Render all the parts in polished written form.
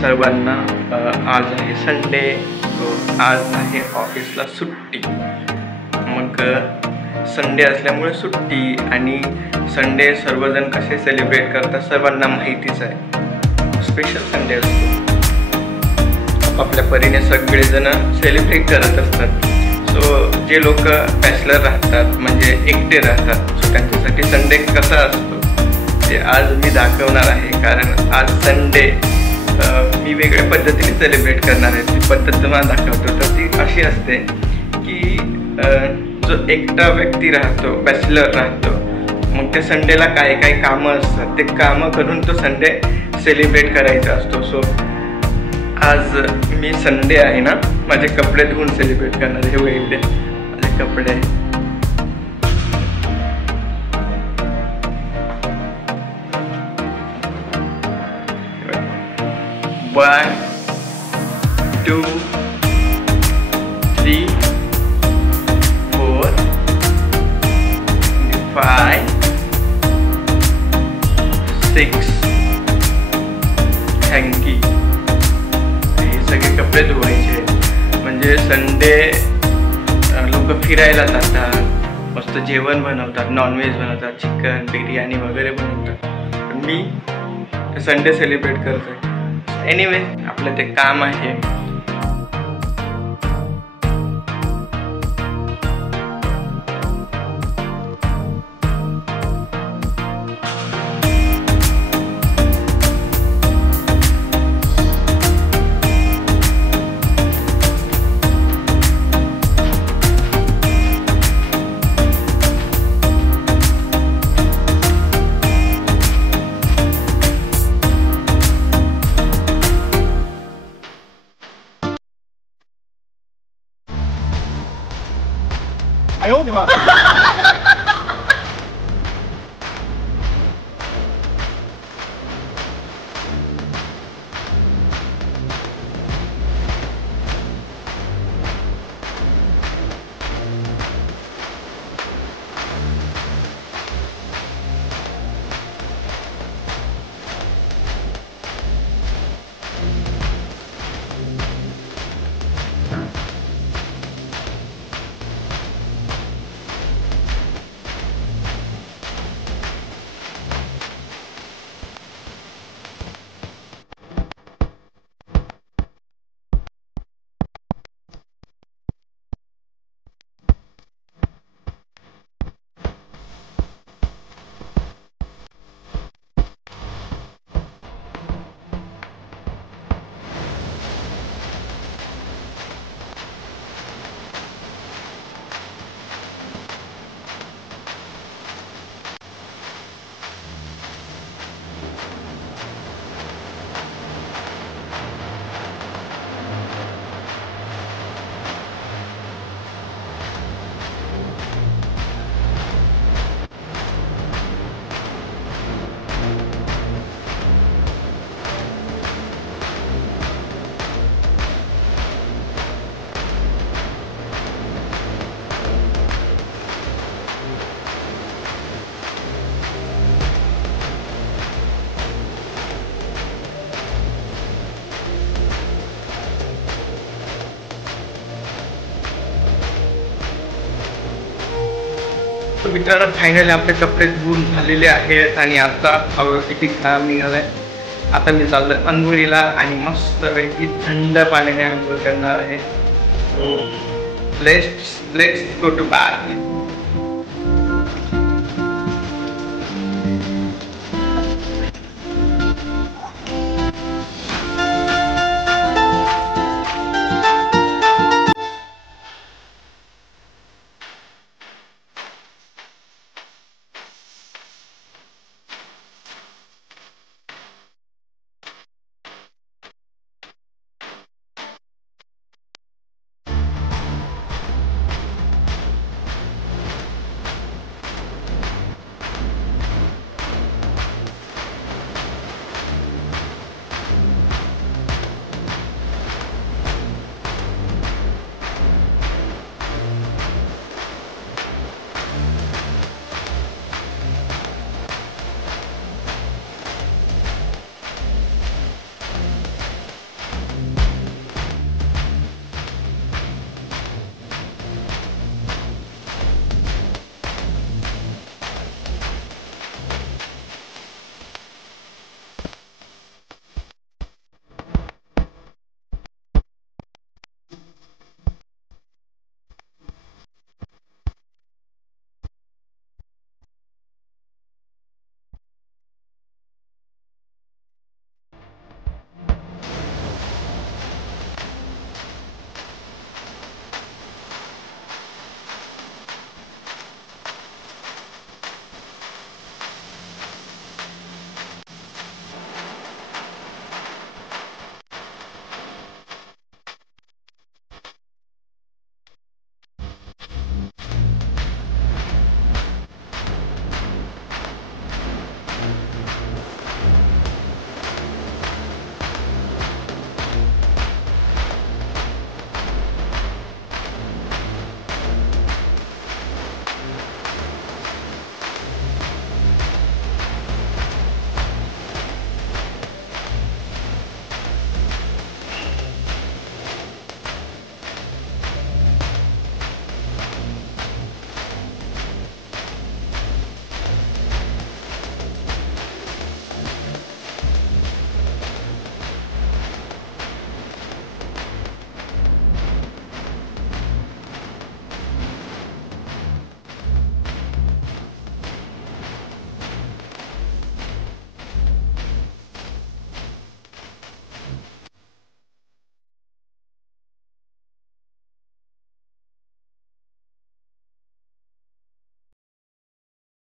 सर्वांना. आज आहे संडे, आज आहे ऑफिसला सुट्टी. मग संडे असल्यामुळे सुट्टी, आणि संडे सर्वजण कसे सेलिब्रेट करतात सर्वांना माहितीच आहे. स्पेशल संडे असतो, आपल्या परीने सगळेजण सेलिब्रेट करत असतात. सो जे लोक बॅचलर राहतात, म्हणजे एकटे राहतात, सो त्यांच्यासाठी संडे कसा असतो ते आज मी दाखवणार आहे. कारण आज संडे मी वेगळ्या पद्धतीने सेलिब्रेट करणार आहे. ती पद्धत तुम्हाला दाखवतो. तर ती अशी असते की जो एकटा व्यक्ती राहतो, बॅचलर राहतो, मग ते संडेला काय काय कामं असतात, ते कामं करून तो संडे सेलिब्रेट करायचा असतो. सो आज मी संडे आहे ना, माझे कपडे धुवून सेलिब्रेट करणार आहे. वेगळे माझे कपडे. One, 2, 3, 4, 5, 6 हँकी. हे सगळे कपडे धुवायचे. म्हणजे संडे लोक फिरायला जातात, मस्त जेवण बनवतात, नॉनव्हेज बनवतात, चिकन, बिर्याणी वगैरे बनवतात. मी संडे सेलिब्रेट करतोय. एनिवे, आपलं ते काम आहे. मित्रांनो, फायनली आपले कपडे धुवून झालेले आहेत आणि आता किती काम निघालंय. आता मी चाललोय अंघोळीला आणि मस्त पैकी थंड पाण्याने अंघोळ करणार आहे. Let's go to bath.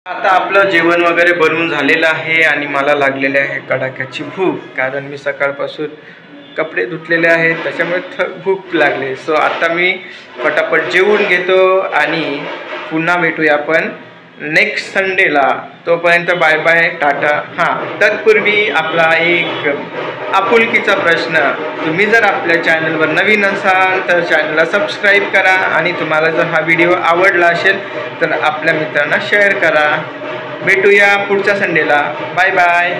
आता आपलं जेवण वगैरे बनवून झालेलं आहे आणि मला लागलेली आहे कडाक्याची भूक, कारण मी सकाळपासून कपडे धुतलेले आहेत त्याच्यामुळे भूक लागली. सो आता मी पटापट जेवून घेतो आणि पुन्हा भेटूया आपण नेक्स्ट संडेला. तोपर्यंत बाय बाय, टाटा. हां, तत्पूर्वी आपला एक आपुलकीचा प्रश्न, तुम्ही जर आपल्या चॅनलवर नवीन असाल तर चॅनलला सबस्क्राईब करा आणि तुम्हाला जर हा व्हिडिओ आवडला असेल तर आपल्या मित्रांना शेअर करा. भेटूया पुढच्या संडेला. Bye bye.